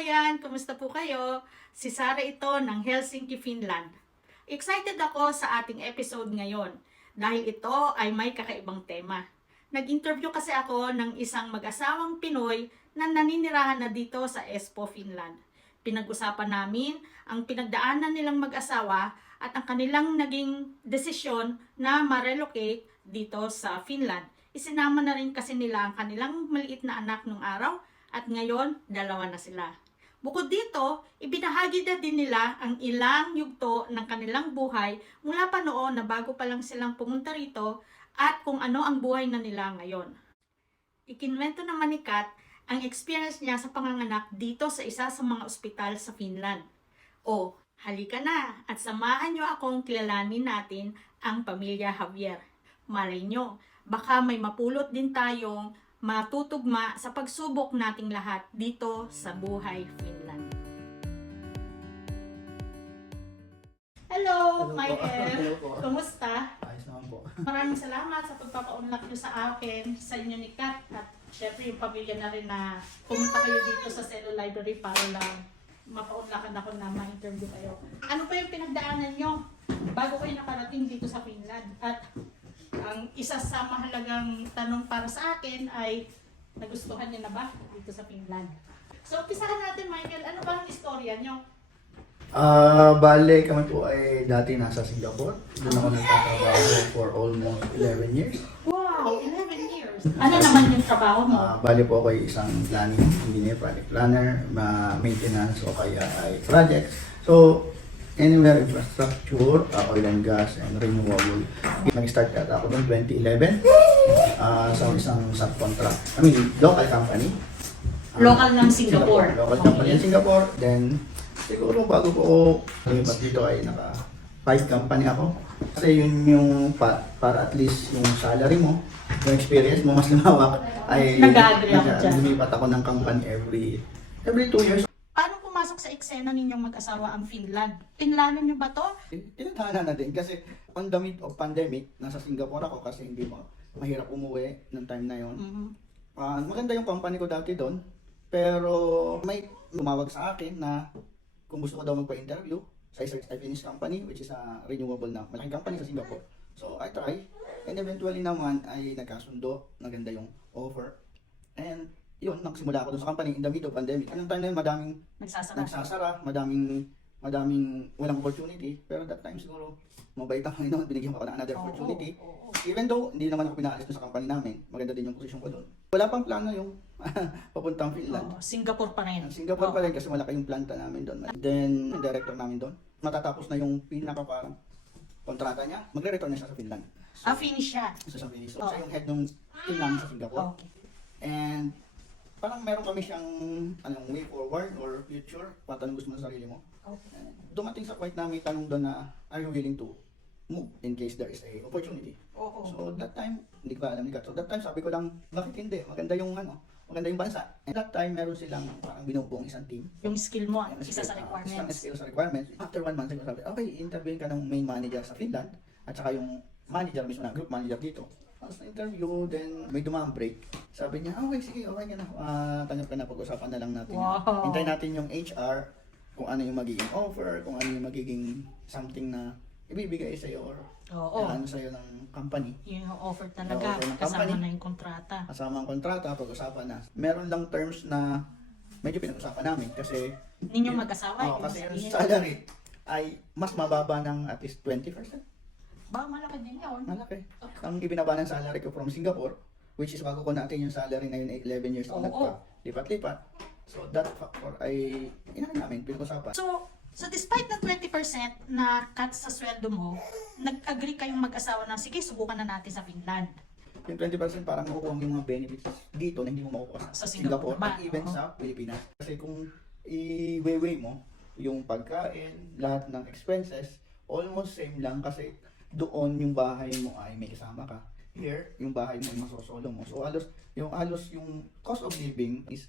kababayan! Kumusta po kayo? Si Sara ito ng Helsinki, Finland. Excited ako sa ating episode ngayon dahil ito ay may kakaibang tema. Nag-interview kasi ako ng isang mag-asawang Pinoy na naninirahan na dito sa Espoo, Finland. Pinag-usapan namin ang pinagdaanan nilang mag-asawa at ang kanilang naging desisyon na ma-relocate dito sa Finland. Isinama na rin kasi nila ang kanilang maliit na anak nung araw at ngayon dalawa na sila. Bukod dito, ibinahagi na din nila ang ilang yugto ng kanilang buhay mula pa noon na bago pa lang silang pumunta rito at kung ano ang buhay na nila ngayon. Ikinwento naman ni Kat ang experience niya sa panganganak dito sa isa sa mga ospital sa Finland. O, halika na at samahan niyo akong kilalanin natin ang pamilya Javier. Malay nyo, baka may mapulot din tayong matutugma sa pagsubok nating lahat dito sa buhay Finland. Hello, Hello. Michael. Hello. Kumusta? Ayos naman po. Maraming salamat sa pagpapaunlak niyo sa akin, sa inyo ni Kat, at syempre yung pamilya na rin na pumunta kayo dito sa Cello Library para lang mapaunlakan ako na ma-interview kayo. Ano pa yung pinagdaanan nyo bago kayo nakarating dito sa Finland? At ang isa sa mahalagang tanong para sa akin ay nagustuhan niyo na ba dito sa Finland? So, umpisahan natin, Michael. Ano ba ang istorya nyo? Ah, bale kami po ay dati nasa Singapore. Doon ako nagtatrabaho for almost 11 years. Wow, 11 years. Ano naman yung trabaho mo? Ah, bale po ako ay isang planning engineer, project planner, ma maintenance o kaya ay projects. So, anywhere infrastructure, uh, oil and gas, and renewable. Nag-start ata ako noong 2011 ah, sa isang subcontract. I mean, local company. Ah, Local ng Singapore. Local company in Singapore. Then, siguro bago po ako lumipat dito ay naka five company ako. Kasi yun yung pa, para at least yung salary mo, yung experience mo mas lumawak ay Nag-agree ako lumipat ako ng company every every two years. Paano pumasok sa eksena ninyong mag-asawa ang Finland? Pinlano nyo ba to? Tinatana na din kasi on the mid of pandemic, nasa Singapore ako kasi hindi mo mahirap umuwi ng time na yon. Mhm. Ah, maganda yung company ko dati doon, pero may tumawag sa akin na kung gusto ko daw magpa-interview sa isang Finnish company, which is a renewable na malaking company sa Singapore. So, I try. And eventually naman ay nagkasundo, naganda yung offer. And yun, nagsimula ako doon sa company in the middle of pandemic. Anong time na yun, madaming Nagsasara. nagsasara, madaming madaming walang opportunity. Pero that time siguro, mabait ang Panginoon, binigyan ako ng another Oo, opportunity. oo, oo. Even though hindi naman ako pinaalis sa company namin, maganda din yung posisyon ko doon. Wala pang plano yung papuntang Finland. Oo, Singapore pa rin. Ang Singapore Oo. pa rin kasi malaki yung planta namin doon. Then, yung director namin doon, matatapos na yung pinaka parang kontrata niya, magre-return na siya sa Finland. So, Ah, finish siya. so, sa Finland. So, Oo. siya yung head ng team namin sa Singapore. Okay. And parang meron kami siyang anong way forward or future, patanong gusto mo sa sarili mo. Okay. Dumating sa point na may tanong doon na are you willing to move in case there is a opportunity. Oo. So that time, hindi ko alam ni Kat. So that time sabi ko lang, bakit hindi? Maganda yung ano, maganda yung bansa. And that time meron silang parang binubuong isang team. Yung skill mo, Ano, isa sa Isang requirements. skill sa requirements. After one month, sabi, okay, interviewin ka ng main manager sa Finland at saka yung manager mismo na, group manager dito. Tapos na interview, then may dumang break. Sabi niya, "Ah, okay, sige, okay ka na. Ah, tanggap ka na, pag-usapan na lang natin. Wow. Hintayin natin yung HR, kung ano yung magiging offer, kung ano yung magiging something na ibibigay sa'yo or Oo. ano sa'yo ng company. Yung offer talaga, offer ng kasama company. na yung kontrata. Kasama ang kontrata, pag-usapan na. Meron lang terms na medyo pinag-usapan namin kasi Ninyong mag-asawa, Oo, yung kasi yung sabihin. salary ay mas mababa ng at least 20%. Ba, malaki din yun. Malaki. Ang ibinaba ng salary ko from Singapore, which is bago ko natin yung salary na yun ay 11 years Oo. ako nagpa-lipat-lipat. So that factor ay inano namin, pinag-usapan. So, so despite na 20% na cut sa sweldo mo, nag-agree kayong mag-asawa na, sige, subukan na natin sa Finland. Yung 20% parang makukuha mo yung mga benefits dito na hindi mo makukuha Sa Singapore Singapore, ba? at even Oo. sa Pilipinas. Kasi kung i-weigh mo yung pagkain, lahat ng expenses, almost same lang kasi doon yung bahay mo ay may kasama ka. Here, yung bahay mo ay masosolo mo. So halos yung halos yung cost of living is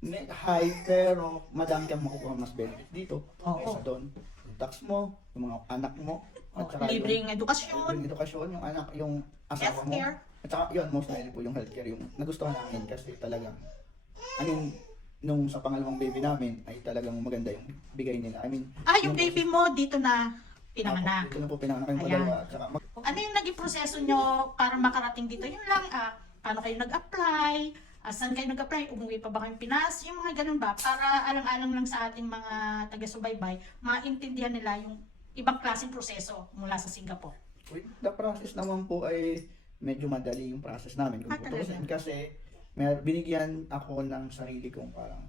med- high pero madami kang makukuha mas benefit dito Oo. kaysa doon. Yung tax mo, yung mga anak mo, Oh, saka libreng yung, edukasyon, libreng edukasyon, yung anak, yung asawa mo. healthcare. At saka yun, most likely po yung healthcare yung nagustuhan namin kasi talagang, I mean, nung sa pangalawang baby namin ay talagang maganda yung bigay nila. I mean, Ah, yung baby mo dito na pinanganak. Na po pinanganak yung Ayan. dalawa. Tsaka mag- Ano yung naging proseso nyo para makarating dito? Yun lang, ah, paano kayo nag-apply? Ah, saan kayo nag-apply? Umuwi pa ba kayong Pinas? Yung mga ganun ba? Para alang-alang lang sa ating mga taga-subaybay, maintindihan nila yung ibang klaseng proseso mula sa Singapore. With the process naman po ay medyo madali yung process namin. Kung Ah, talaga? tutusin kasi may binigyan ako ng sarili kong parang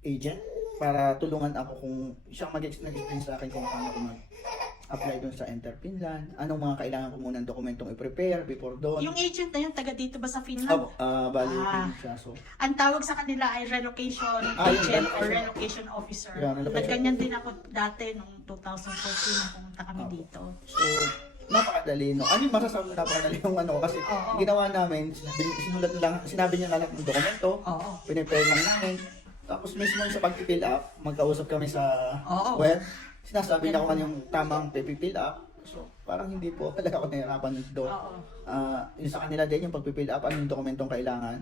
agent para tulungan ako kung siyang mag-explain sa akin kung paano ko mag-apply doon sa Enter Finland, anong mga kailangan ko munang dokumentong i-prepare before doon. Yung agent na yun, taga dito ba sa Finland? Opo, ah, bali Ah. siya. So, Ang tawag sa kanila ay relocation Ah, agent or relocation. officer. Yeah, relocation. Nagganyan din ako dati nung 2014 nung pumunta kami Opo. dito. So, napakadali, no? Ano yung masasabi napakadali yung ano, kasi Oo. ginawa namin, sinulat lang, sinabi niya lang ng dokumento, Oo. pinipare lang namin. Tapos mismo sa pag-fill up, magkausap kami sa Oo. web. Sinasabi niya kung ano yung tamang pipill up. So, parang hindi po talaga ako nahirapan doon. Oo. Ah, yung sa kanila din, yung pag-fill up, ano yung dokumentong kailangan.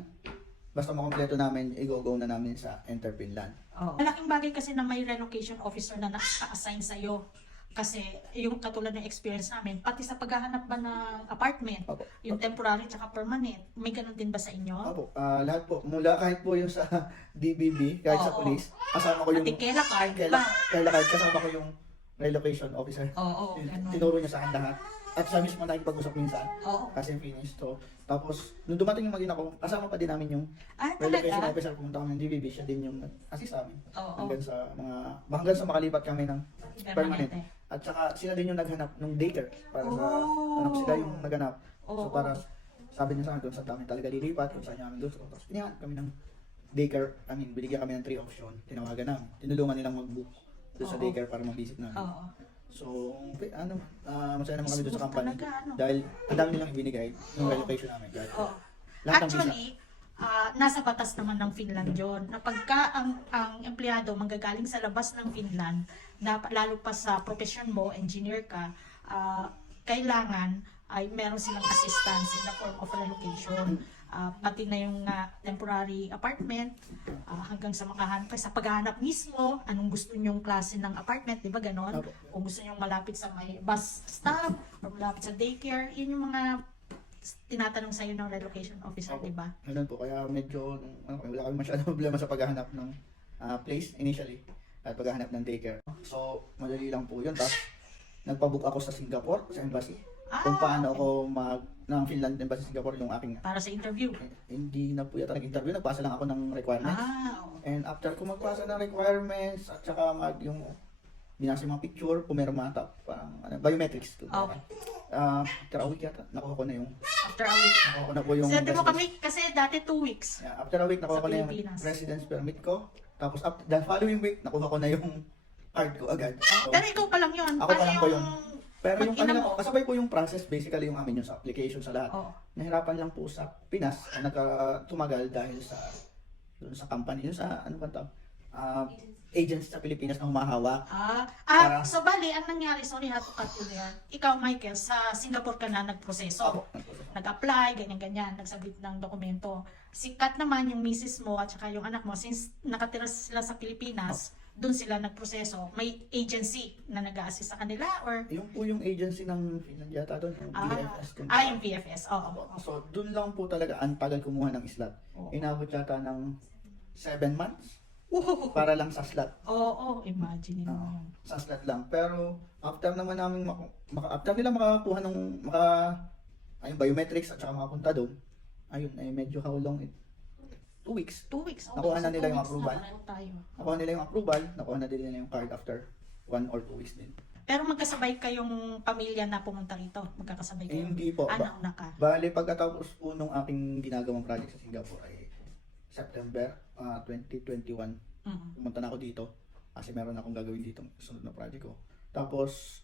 Basta makompleto namin, i-go-go na namin sa Enter Finland. Oo. Malaking bagay kasi na may relocation officer na naka-assign sa'yo. Kasi yung katulad ng experience namin, pati sa paghahanap ba ng apartment, Opo. yung temporary tsaka permanent, may ganun din ba sa inyo? Opo, ah, lahat po, mula kahit po yung sa DBB, kahit sa Oo. police, kasama ko yung... Pati Kela card Kaila, ba? kaila kahit kasama ko yung relocation officer. Oo, ganun. Tinuro niya sa akin lahat. At siya mismo nakikipag-usap minsan. Oo. Kasi finish to. Tapos, nung dumating yung magina ko, kasama pa din namin yung Ah, relocation talaga? officer. Pumunta kami ng DBB, siya din yung assist sa amin. Oo. Hanggang sa mga, hanggang sa makalipat kami ng permanent. At saka sila din yung naghanap ng daycare. Para sa, Oh. hanap sila yung naghanap. Oo. So para, sabi niya sa akin, doon sa dami talaga lilipat, kung saan niya kami gusto. Tapos pinihan kami ng daycare, I mean, binigyan kami ng three option. Tinawagan namin. Tinulungan nilang mag-book doon sa Oo. daycare para mag-visit namin. Oo. So, pe- ano, ah, masaya naman kami doon sa Smooth company. talaga, ano? Dahil ang dami nilang ibinigay yung Oo. relocation namin. Dahil Oo. lahat ng visa. Actually, ah, nasa batas naman ng Finland yon na pagka ang, ang empleyado manggagaling sa labas ng Finland, na, lalo pa sa profession mo, engineer ka, ah, kailangan ay meron silang assistance in the form of relocation. Ah, pati na yung ah, temporary apartment ah, hanggang sa makahanap sa paghahanap mismo anong gusto nyong klase ng apartment di ba ganon? Kung gusto nyong malapit sa may bus stop or malapit sa daycare yun yung mga tinatanong sa'yo ng relocation officer, Opo. di ba? Ganun po, kaya medyo, ano, wala kami masyadong problema sa paghahanap ng ah, place initially at paghahanap ng daycare. So, madali lang po yun. Tapos, nagpabook ako sa Singapore, sa embassy. kung Ah, paano ako mag, ng Finland Embassy Singapore yung aking, Para sa interview. eh, hindi na po yata nag-interview, nagpasa lang ako ng requirements. Ah, oo. And after ko magpasa ng requirements, at saka mag yung binasa yung mga picture, pumirma, tap, parang ano, biometrics. Okay. Ah, after a week yata, nakuha ko na yung, After a week. nakuha ko na po yung Sente mo residence- kami kasi dati two weeks. Yeah, after a week, nakuha Sa ko na yung Pilipinas. residence permit ko. Tapos, after, the following week, nakuha ko na yung card ko agad. So, Pero ikaw pa lang yun. Ako pa lang po yun. pero yung mag-ina ano, mo? kasabay po yung process, basically yung amin yung sa application sa lahat. Oo. Nahirapan lang po sa Pinas, na nagka-tumagal dahil sa dun sa company, yun sa ano ba to? Ah, agency sa Pilipinas na humahawak. Ah, ah so bali, ang nangyari, sorry ha to cut you there. Ikaw, Michael, sa Singapore ka na nagproseso. Ako, Nag-apply, ganyan-ganyan, nagsabit ng dokumento. Si Kat naman, yung misis mo at saka yung anak mo, since nakatira sila sa Pilipinas, doon sila nagproseso. May agency na nag-a-assist sa kanila or yung po yung agency ng Finland yata doon, yung Ah, BFS. kung ah, yung PFS. Oo. oo. So, doon lang po talaga ang tagal kumuha ng slot. Oo. Inabot yata ng 7 months Para lang sa slot. oo, imagine mo. Oo. sa slot lang. Pero after naman namin maka, maka after nila makakuha ng maka ayun biometrics at saka makapunta doon. Ayun, ay medyo how long it? Two weeks. Two weeks. Okay, Nakuha na so nila two yung weeks approval. Na pareho tayo. Nakuha nila yung approval, nakuha na nila yung card after one or two weeks din. Pero magkasabay kayong pamilya na pumunta rito. Magkakasabay Eh, kayo. hindi po. Ba, Anak na ka. bali pagkatapos po nung aking ginagawang project sa Singapore ay September ah, 2021 Mm. pumunta na ako dito kasi meron akong gagawin dito sunod na project ko. Tapos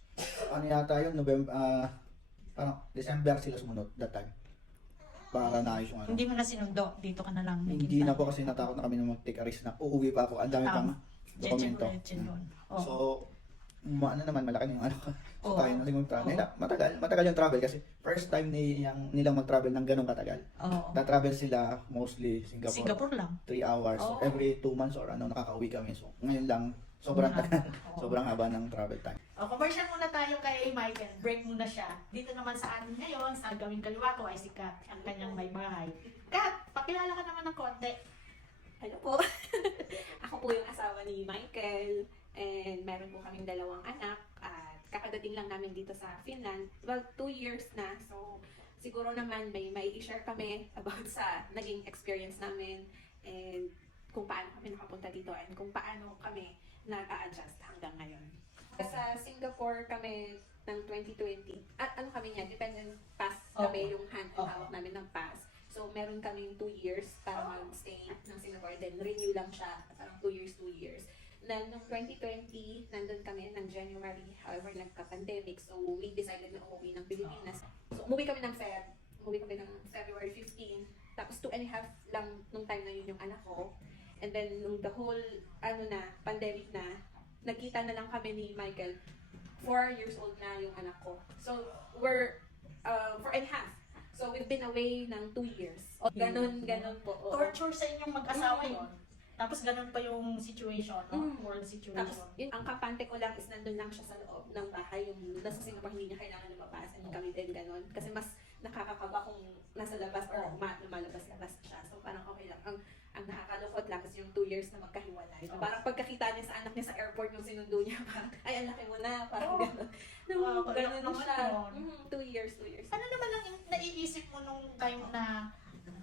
ano yata yun November ah parang December sila sumunod that time. Para naayos yung ano. Hindi mo na sinundo. Dito ka na lang. Hindi na po kasi natakot na kami na mag-take a risk na uuwi pa ako. Ang dami pang dokumento. Diretso yun. So, ma- ano naman, malaki na yung ano ko. So, Oo. kaya natin mag-travel. Oo. Nila- Matagal, matagal yung travel kasi first time ni, yung, nilang mag-travel ng ganong katagal. Oo. Na-travel sila mostly Singapore. Singapore lang. 3 hours. Oo. Every 2 months or ano, nakaka-uwi kami. So, ngayon lang, sobrang Mahaba. tagal. Oo. sobrang haba ng travel time. O, commercial muna tayo kay Michael. Break muna siya. Dito naman sa atin ngayon, sa gawing kaliwa ko ay si Kat, ang kanyang may bahay. Kat, pakilala ka naman ng konti. Hello po. Ako po yung asawa ni Michael and meron po kaming dalawang anak at kakadating lang namin dito sa Finland. Well, two years na. So, siguro naman may may i-share kami about sa naging experience namin and kung paano kami nakapunta dito and kung paano kami nag-a-adjust hanggang ngayon. Sa Singapore kami ng 2020. At ano kami niya, dependent pass kami yung hand Oo. hawak namin ng pass. So, meron kaming two years para mag-stay ng Singapore. Then, renew lang siya. Parang two years, two years. Then, noong 2020, nandun kami ng January. However, nagka-pandemic. So, we decided na umuwi ng Pilipinas. So, umuwi kami ng Feb. Umuwi kami ng February 15. Tapos, two and a half lang nung time na yun yung anak ko. And then, nung the whole, ano na, pandemic na, nagkita na lang kami ni Michael. Four years old na yung anak ko. So, we're, uh, four and a half. So, we've been away ng two years. Ganon, ganon po. oo. Torture sa inyong mag-asawa Mm. Tapos ganun pa yung situation, no? Mm. World Tapos, situation. yun, ang kapante ko lang is nandun lang siya sa loob ng bahay. Yung nasa Singapore, hindi niya kailangan lumabas. And kami din ganon. Kasi mas nakakakaba kung nasa labas or ma- lumalabas-labas siya. So, parang okay lang. Ang, ang nakakalungkot lang is yung two years na magkahiwalay. So, Oh. parang pagkakita niya sa anak niya sa airport nung sinundo niya, parang, ay, ang laki mo na. Parang Oh. ganon. No, Wow, ganon naman siya. Mhm, two years, two years. Ano naman lang yung naiisip mo nung time na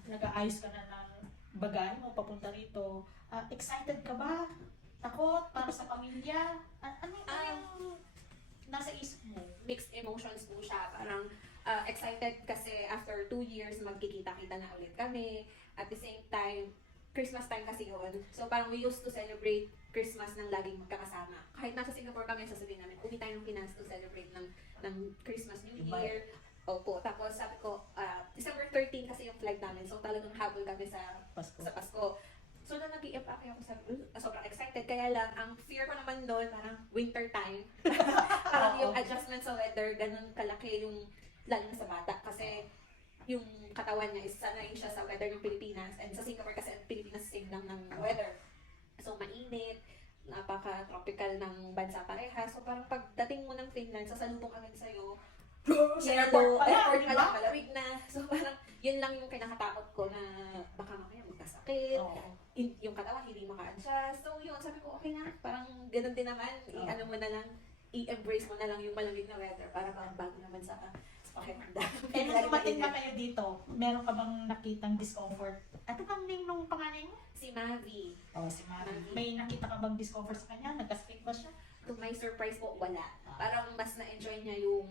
nag-aayos ka na ng bagay mo papunta rito? Ah, excited ka ba? Takot? Para sa pamilya? A- ano, yung nasa isip mo? mixed emotions po siya. Parang uh, excited kasi after two years magkikita-kita na ulit kami. At the same time, Christmas time kasi yun. So parang we used to celebrate Christmas ng laging magkakasama. Kahit nasa Singapore kami, sasabihin namin, uwi tayo ng Pinas to celebrate ng, ng Christmas New Iba. Year. Opo. Tapos sabi ko, ah, December 13 kasi yung flight namin. So talagang habol kami sa Pasko. sa Pasko. So, nung nag ako sa uh, sobrang excited. Kaya lang, ang fear ko naman noon, parang winter time. parang yung adjustment sa weather, ganun kalaki yung, lalo na sa bata. Kasi, yung katawan niya is sanay siya sa weather ng Pilipinas. And sa Singapore kasi, ang Pilipinas same lang ng weather. So, mainit, napaka-tropical ng bansa pareha. So, parang pagdating mo ng Finland, sasalubong agad sa'yo, Sa airport lang, airport di pa ba? lang, malamig na. So, parang, yun lang yung kinakatakot ko na baka mamaya magkasakit, Oo. in- yung katawan hindi maka-adjust. So yun, sabi ko, okay na. Parang ganun din naman. Oo. I-ano mo na lang, i-embrace mo na lang yung malamig na weather para parang bago naman sa pakiramdam. Eh, nung dumating na kayo dito, meron ka bang nakitang discomfort? Ano bang name nung pangalan mo? Si Mavi, Oh, si. Mari. May nakita ka bang discomfort sa kanya? Nagka-speak ba siya? to my surprise po, wala. Parang mas na-enjoy niya yung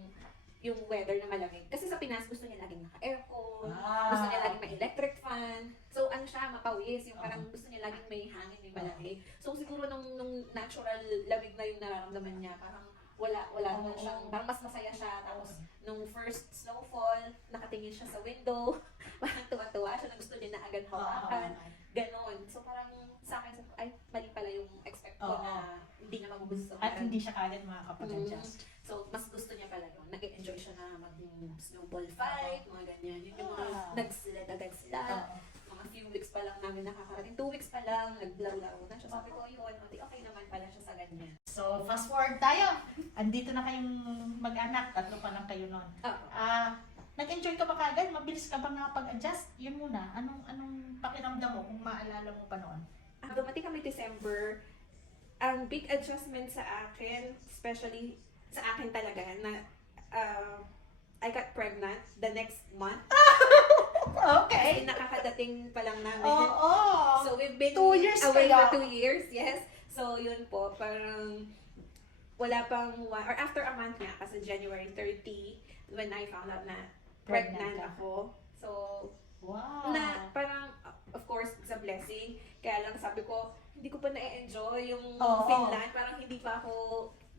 yung weather na malamig. Kasi sa Pinas, gusto niya laging naka-aircon. Gusto niya laging may electric fan. So, ano siya, mapawis. Yung parang gusto niya laging may hangin, may malamig. So, siguro nung, nung natural lamig na yung nararamdaman niya, parang wala, wala naman Oo. siyang, parang mas masaya siya. Tapos, nung first snowfall, nakatingin siya sa window. parang tuwa-tuwa siya na gusto niya na agad hawakan. Ganon. So, parang sa akin, ay, mali pala yung expect ko na hindi niya magugusto. At hindi siya kagad makakapag-adjust. So, mas gusto niya pala yun. Nag-enjoy siya na mag-snowball fight, mga ganyan. Yun yung mga Ah. nagsled agad sila. Oo. Mga few weeks pa lang namin nakakarating. Two weeks pa lang, naglaro-laro na siya. Sabi ko, yun, okay, okay naman pala siya sa ganyan. So, fast forward tayo. Andito na kayong mag-anak. Tatlo pa lang kayo noon. Oo. Ah, nag-enjoy ka ba kagad? Mabilis ka ba nakapag-adjust? Yun muna. Anong anong pakiramdam mo kung maalala mo pa noon? Ah, dumating kami December, ang big adjustment sa akin, especially sa akin talaga, na uh, I got pregnant the next month. Kasi nakakadating pa lang namin. Oo. So we've been Two years away kaya? for two years, yes. So yun po, parang wala pang one, or after a month nga, kasi January 30, when I found out na Pregnant pregnant, ako. So, wow. na parang, of course, it's a blessing. Kaya lang sabi ko, hindi ko pa na-enjoy yung Oo. Finland. Parang hindi pa ako,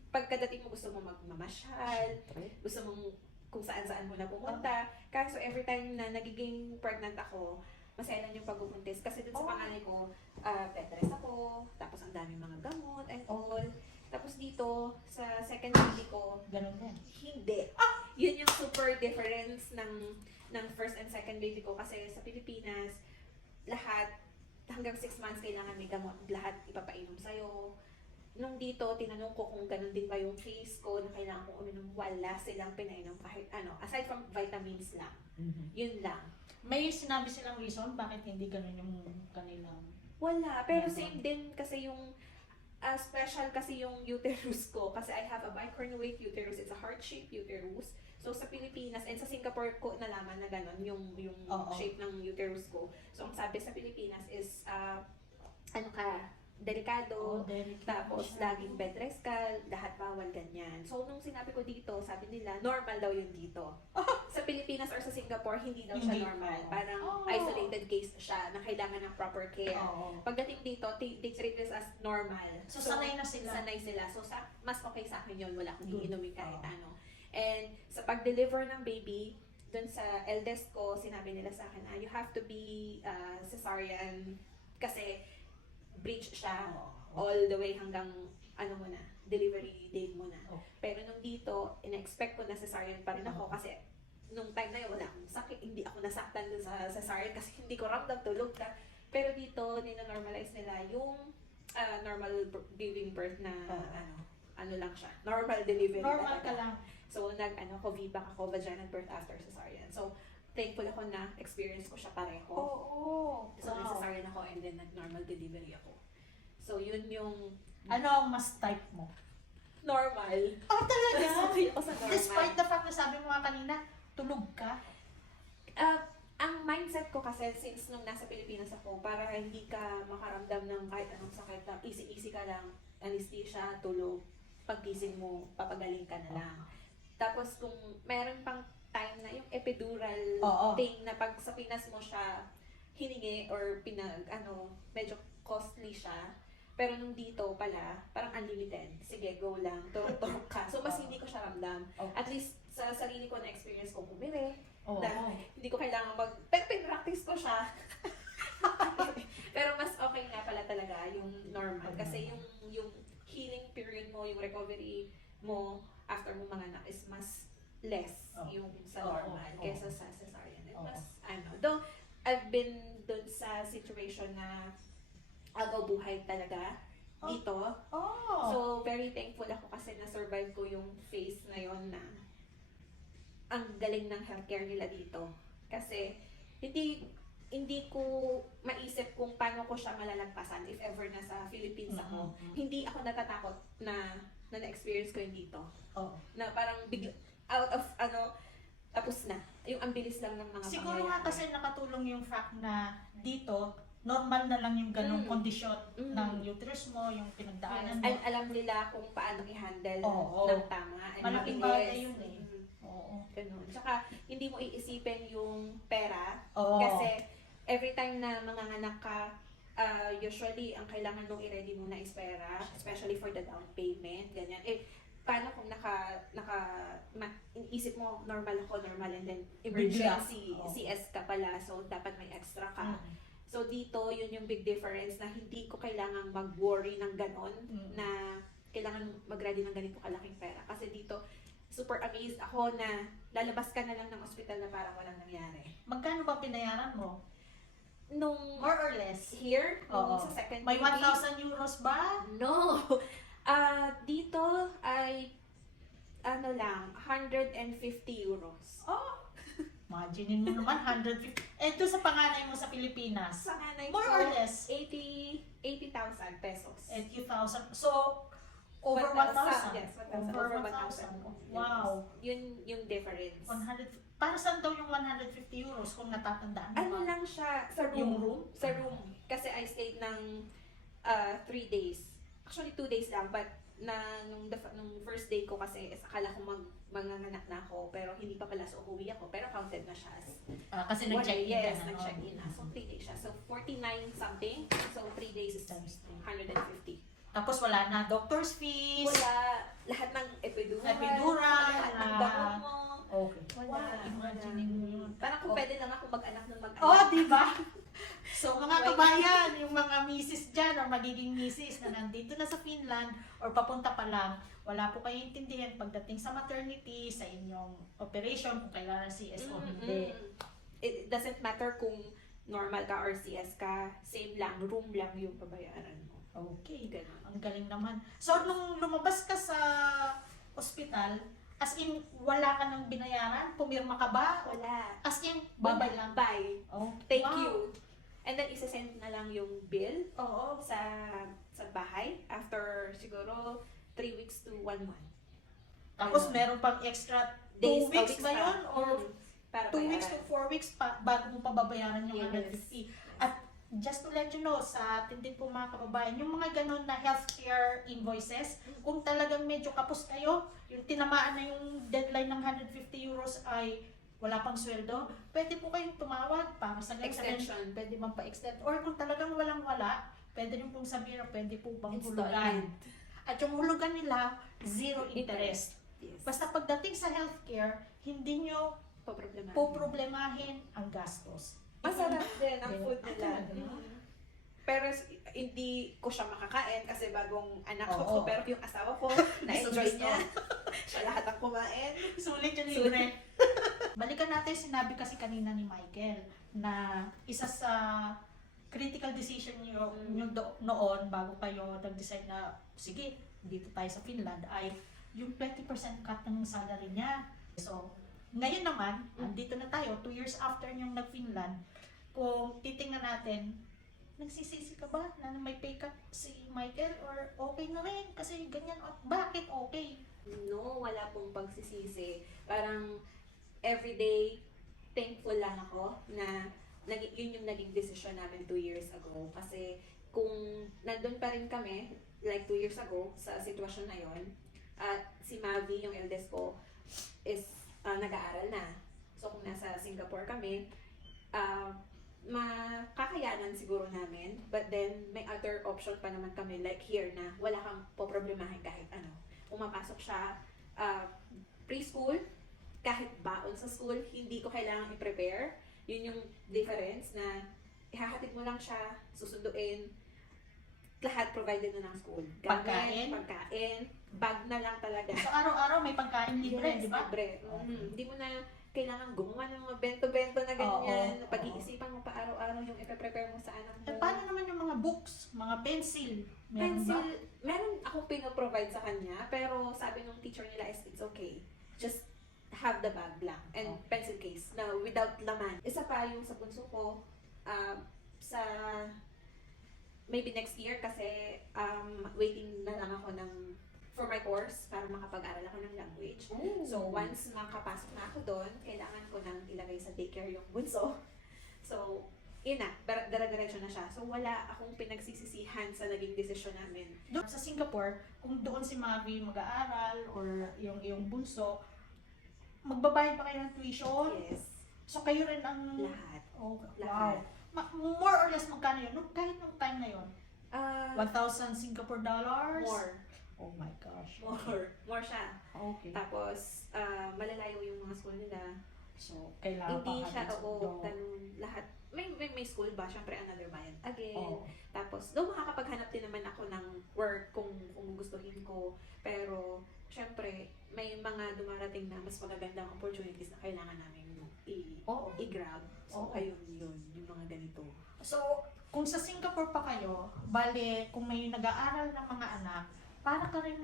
pagkadating mo gusto mo magmamasyal, gusto mong kung saan-saan mo na pumunta. Kaso every time na nagiging pregnant ako, maselan yung pagbubuntis. Kasi dun sa Oh. panganay ko, uh, bed rest ako, tapos ang daming mga gamot and all. Tapos dito, sa second baby ko, Ganun din. hindi. Yun yung super difference ng ng first and second baby ko. Kasi sa Pilipinas, lahat, hanggang 6 months kailangan may gamot. Lahat ipapainom sa'yo. Nung dito, tinanong ko kung ganun din ba yung case ko na kailangan kong uminom. Wala silang pinainom kahit ano. Aside from vitamins lang. Yun lang. May sinabi silang reason bakit hindi ganun yung kanilang... Wala. Pero Mhm. same din kasi yung ah, special kasi yung uterus ko. Kasi I have a bicornuate uterus. It's a heart-shaped uterus. So sa Pilipinas and sa Singapore ko nalaman na ganun yung yung Oo. shape ng uterus ko. So ang sabi sa Pilipinas is ah, ano ka, delikado. delicate Tapos, siya. laging bed rest ka, lahat bawal ganyan. So, nung sinabi ko dito, sabi nila, normal daw yun dito. Sa Pilipinas or sa Singapore, hindi daw siya normal. Parang Oh. isolated case siya na kailangan ng proper care. Oo. Pagdating dito, they, they treat this as normal. So, sanay na sila. Sanay sila. So, sa, mas okay sa akin yun. Wala akong iinumin kahit Oo. ano. And sa pag-deliver ng baby, dun sa eldest ko, sinabi nila sa akin, ah, you have to be uh, cesarean kasi breech siya all the way hanggang ano mo na, delivery date mo na. Oh. Pero nung dito, in-expect ko na cesarean pa rin ako kasi nung time na yun, wala akong sakit. Hindi ako nasaktan dun sa cesarean kasi hindi ko ramdam tulog ka. Pero dito, nina-normalize nila yung ah, normal b- giving birth na Oo. ano, ano lang siya. Normal delivery Normal talaga. ka lang. So, nag, ano, ko VBAC ako, vaginal birth after cesarean. So, thankful ako na experience ko siya pareho. Oo. So, and then nag-normal delivery ako. So, yun yung Ano ang mas type mo? normal. Oh, talaga? Okay ako sa normal. Despite the fact na sabi mo nga kanina, tulog ka. Ah, ang mindset ko kasi since nung nasa Pilipinas ako, para hindi ka makaramdam ng kahit anong sakit, na easy-easy ka lang, anesthesia, tulog, pagkising mo, papagaling ka na lang. Tapos kung meron pang time na yung epidural Oo. thing na pag sa Pinas mo siya hiningi or pinag, ano, medyo costly siya. Pero nung dito pala, parang unlimited. Sige, go lang. Turok-turok ka. So, mas hindi ko siya ramdam. Okay. At least, sa sarili ko na experience ko, bumili. Oo. Dahil hindi ko kailangan mag... Pero pinractice ko siya. Pero mas okay nga pala talaga yung normal. Kasi yung yung healing period mo, yung recovery mo after mo manganak is mas less Oo. yung sa normal oo. kesa sa cesarean. And Oo. mas ano, though I've been dun sa situation na agaw buhay talaga Oh. dito. Oh. So, very thankful ako kasi na-survive ko yung phase na yon na ang galing ng healthcare nila dito. Kasi, hindi hindi ko maisip kung paano ko siya malalagpasan if ever nasa Philippines ako. Mhm. Hindi ako natatakot na na na-experience ko yun dito. Oo. Na parang bigla, out of ano, tapos na. Yung ang bilis lang ng mga Siguro nga pangyayari. kasi nakatulong yung fact na dito, normal na lang yung ganong Mm. kondisyon Mm. ng uterus mo, yung Yes. pinagdaanan mo. And alam nila kung paano i-handle Oo. ng tama. And Malaking mabilis. bagay yun eh. Mm. Oo. Ganun. Tsaka, hindi mo iisipin yung pera. Oo. Kasi, every time na manganganak ka, ah, usually, ang kailangan mong i-ready muna is pera. Especially for the down payment. Ganyan. Eh, paano kung naka, naka, ma, isip mo, normal ako, normal, and then emergency, Bigla. Oo. CS ka pala, so dapat may extra ka. Mm. So, dito, yun yung big difference na hindi ko kailangang mag-worry ng ganon Mm. na kailangan mag-ready ng ganito kalaking pera. Kasi dito, super amazed ako na lalabas ka na lang ng ospital na parang walang nangyari. Magkano ba pinayaran mo? Nung More or less? here, nung Oo. sa second May baby, 1,000 euros ba? No! Ah, dito ay ano lang, 150 euros. Oh! Imagine mo naman, 150. Eh, ito sa panganay mo sa Pilipinas. Sa nanay More ko, or less, 80 80,000 pesos. 80,000. So, over 1,000, 1,000. yes, 1,000. Over Over 1,000. 1,000. Wow. Yun yung difference. 100, para saan daw yung 150 euros kung natatandaan mo Ano lang siya, sa room. Yung room? Sa room. Kasi I stayed ng uh, three days. Actually, two days lang. But na nung, the, nung first day ko kasi is akala ko mag manganganak na ako pero hindi pa pala so uuwi ako pero counted na siya as Ah, kasi one nag-check day. in ka yes, na. nag-check-in na. So, three days siya. So, 49 something. So, three days is Times three. 150. Tapos wala na doctor's fees. Wala. Lahat ng epidural. Epidural, Lahat ng gamot mo. Okay. Wala. Wow, imagine mo yun. Parang kung Oh. pwede lang ako mag-anak ng mag-anak. Oh, di ba? So mga kabayan, yung mga misis dyan or magiging misis na nandito na sa Finland or papunta pa lang, wala po kayo intindihan pagdating sa maternity, sa inyong operation, kung kailangan CS o hindi. It doesn't matter kung normal ka or CS ka, same lang, room lang yung babayaran mo. Okay. Ganun. Ang galing naman. So, nung lumabas ka sa ospital, as in, wala ka nang binayaran? Pumirma ka ba? Wala. As in, babay lang. Bye. Oh, Thank wow. you. And then, isa-send na lang yung bill Oo. sa sa bahay after siguro 3 weeks to 1 month. Tapos, Ano? meron pang extra 2 Days, weeks, ba yun? Or Mm. Para 2 weeks to bayaran. 4 weeks pa, bago mo pa babayaran yung Yes. 150. At just to let you know, sa atin din po mga kababayan, yung mga ganun na healthcare invoices, kung talagang medyo kapos kayo, yung tinamaan na yung deadline ng 150 euros ay wala pang sweldo, pwede po kayong tumawag para sa ganun Extension. pwede bang pa-extend. Or kung talagang walang wala, pwede rin pong sabihin na pwede po bang hulugan. At yung hulugan nila, zero interest. Yes. Basta pagdating sa healthcare, hindi nyo po problema. po problemahin ang gastos. Masarap din ang food Ah, nila. talaga? Mm. Pero hindi ko siya makakain kasi bagong anak ko. Oo. Pero yung asawa ko, na-enjoy niya. siya lahat ang kumain. Sulit yung libre. Balikan natin, sinabi kasi kanina ni Michael na isa sa critical decision niyo, Mm. do- noon bago kayo nag-decide na sige, dito tayo sa Finland ay yung 20% cut ng salary niya. So, ngayon naman, Mm. andito na tayo, two years after niyong nag-Finland, kung titingnan natin, nagsisisi ka ba na may pay cut si Michael or okay na rin kasi ganyan at bakit okay? No, wala pong pagsisisi. Parang everyday thankful lang ako na naging, yun yung naging decision namin two years ago. Kasi kung nandun pa rin kami, like two years ago, sa sitwasyon na yon at si Mavi, yung eldest ko, is ah, nag-aaral na. So kung nasa Singapore kami, ah, makakayanan siguro namin. But then, may other option pa naman kami like here na wala kang poproblemahin kahit ano. Pumapasok siya ah, preschool, kahit baon sa school, hindi ko kailangan i-prepare. Yun yung difference na ihahatid mo lang siya, susunduin, lahat provided na ng school. Gamit, Pagkain? Pagkain, bag na lang talaga. So araw-araw may pagkain libre, Yes, di ba? libre. Mm, Hindi mo na kailangan gumawa ng mga bento-bento na ganyan. Oo, Pag-iisipan mo pa araw-araw yung ipe-prepare mo sa anak mo. Eh, paano naman yung mga books, mga pencil? Meron Pencil, ba? meron akong pino-provide sa kanya, pero sabi ng teacher nila is it's okay. Just have the bag lang and Oh. pencil case na without laman. Isa pa yung sa bunso ko, um, sa maybe next year kasi um, waiting na lang ako ng for my course para makapag-aral ako ng language. So, once makapasok na ako doon, kailangan ko nang ilagay sa daycare yung bunso. So, yun na, dar- dara-diretso na siya. So, wala akong pinagsisisihan sa naging desisyon namin. Doon sa Singapore, kung doon si Mavi mag-aaral or yung yung bunso, magbabayad ba kayo ng tuition? Yes. So kayo rin ang... Lahat. Oh, wow. Lahat. Ma- more or less magkano yun? Nung, kahit nung time na yun? Ah, 1,000 Singapore dollars? more. Oh my gosh. More. More siya. Okay. Tapos, ah, malalayo yung mga school nila. So, kailangan Hindi pa siya, oo, ganun. Lahat. May, may, may school ba? Siyempre, another bayad again. Oo. Tapos, doon makakapaghanap din naman ako ng work kung, kung gustuhin ko. Pero, syempre, may mga dumarating na mas magagandang opportunities na kailangan namin i- Oo. i-grab. So, Oo. ayun yun, yung mga ganito. So, kung sa Singapore pa kayo, bale, kung may nag-aaral ng mga anak, para ka rin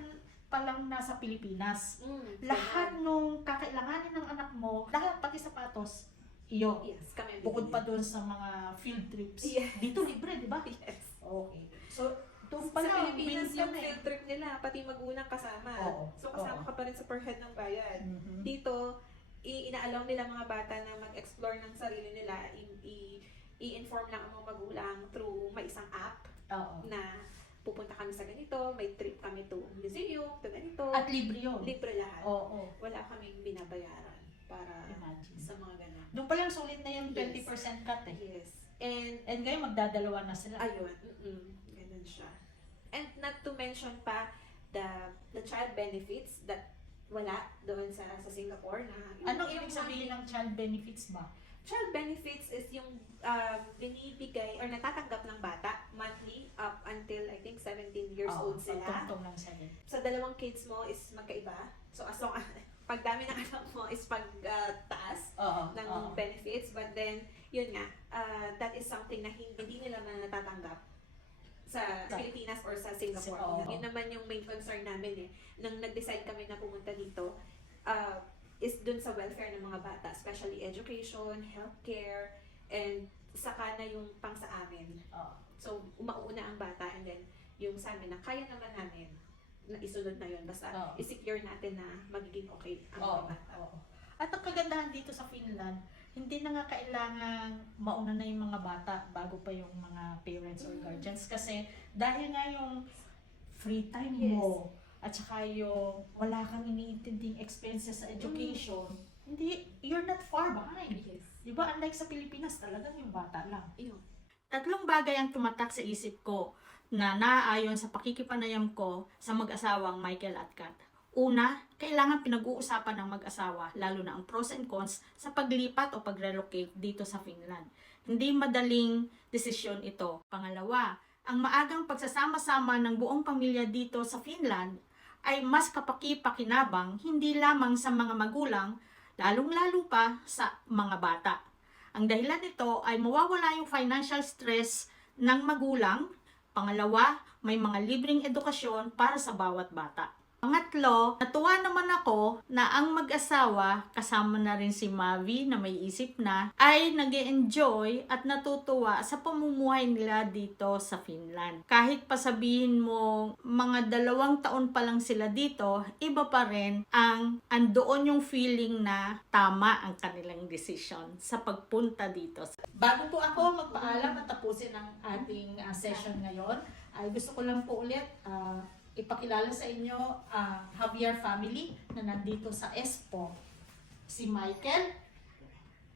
palang nasa Pilipinas. Mm, Lahat nung kakailanganin ng anak mo, lahat pati sapatos, iyo. Yes, kami. Bukod pa doon sa mga field trips. Yes. Dito libre, di ba? Yes. Okay. So, doon Sa pala, Pilipinas yung kami. field trip nila, pati magulang kasama. Oo. So, kasama Oo. ka pa rin sa per head ng bayan. Mhm. dito, inaalaw nila mga bata na mag-explore ng sarili nila, i- i- i-inform lang ang mga magulang through may isang app Oo. na pupunta kami sa ganito, may trip kami to museum, to ganito. At libre yun. libre lahat. Oo. Wala kaming binabayaran para Imagine. sa mga ganun. Doon pa lang sulit na yung Yes. 20% cut eh. Yes. And, And ngayon magdadalawa na sila. ayun, mm ganun siya. And not to mention pa the the child benefits that wala doon sa sa Singapore na Anong ibig sabihin ng child benefits ba? Child benefits is yung um, binibigay or natatanggap ng bata monthly up until I think 17 years Oo, old sila. pagtungtong ng seven. Sa dalawang kids mo is magkaiba. So as long as pag dami ng anak mo is pag ah, taas ng oo. benefits but then yun nga ah, that is something na hindi nila man natatanggap sa Sa- Pilipinas or sa Singapore. Oo. Yun naman yung main concern namin eh. Nang nag-decide kami na pumunta dito, ah, is dun sa welfare ng mga bata, especially education, healthcare, and saka na yung pang sa amin. Oo. So, umauna ang bata and then yung sa amin na kaya naman namin na isunod na yun. Basta Oo. i-secure natin na magiging okay ang Oo, mga bata. oo. At ang kagandahan dito sa Finland, hindi na nga kailangan mauna na yung mga bata bago pa yung mga parents or guardians kasi dahil nga yung free time mo at saka yung wala kang iniintinding expenses sa education, hindi, you're not far behind. Yes. Di ba? Unlike sa Pilipinas, talagang yung bata lang. Yun. Tatlong bagay ang tumatak sa isip ko na naaayon sa pakikipanayam ko sa mag-asawang Michael at Kat. Una, kailangan pinag-uusapan ng mag-asawa, lalo na ang pros and cons sa paglipat o pag-relocate dito sa Finland. Hindi madaling desisyon ito. Pangalawa, ang maagang pagsasama-sama ng buong pamilya dito sa Finland ay mas kapaki-pakinabang hindi lamang sa mga magulang, lalong-lalo pa sa mga bata. Ang dahilan nito ay mawawala yung financial stress ng magulang. Pangalawa, may mga libreng edukasyon para sa bawat bata. Pangatlo, natuwa naman ako na ang mag-asawa, kasama na rin si Mavi na may isip na, ay nag enjoy at natutuwa sa pamumuhay nila dito sa Finland. Kahit pa sabihin mo mga dalawang taon pa lang sila dito, iba pa rin ang andoon yung feeling na tama ang kanilang decision sa pagpunta dito. Bago po ako magpaalam at tapusin ang ating ah, session ngayon, ay gusto ko lang po ulit ah, ipakilala sa inyo ang Javier family na nandito sa Espo. Si Michael,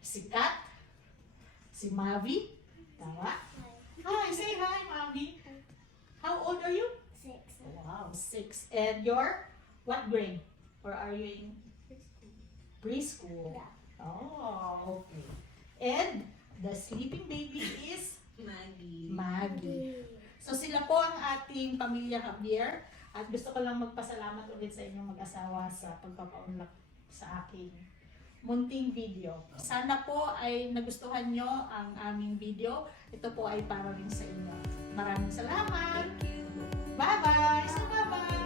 si Kat, si Mavi, tama? Hi, say hi, Mavi. How old are you? Six. Wow, six. And you're what grade? Or are you in preschool? Yeah. Oh, okay. And the sleeping baby is Maggie. Maggie. So sila po ang ating pamilya Javier at gusto ko lang magpasalamat ulit sa inyong mag-asawa sa pagpapaunlak sa aking munting video. Sana po ay nagustuhan nyo ang aming video. Ito po ay para rin sa inyo. Maraming salamat! Bye-bye! Bye!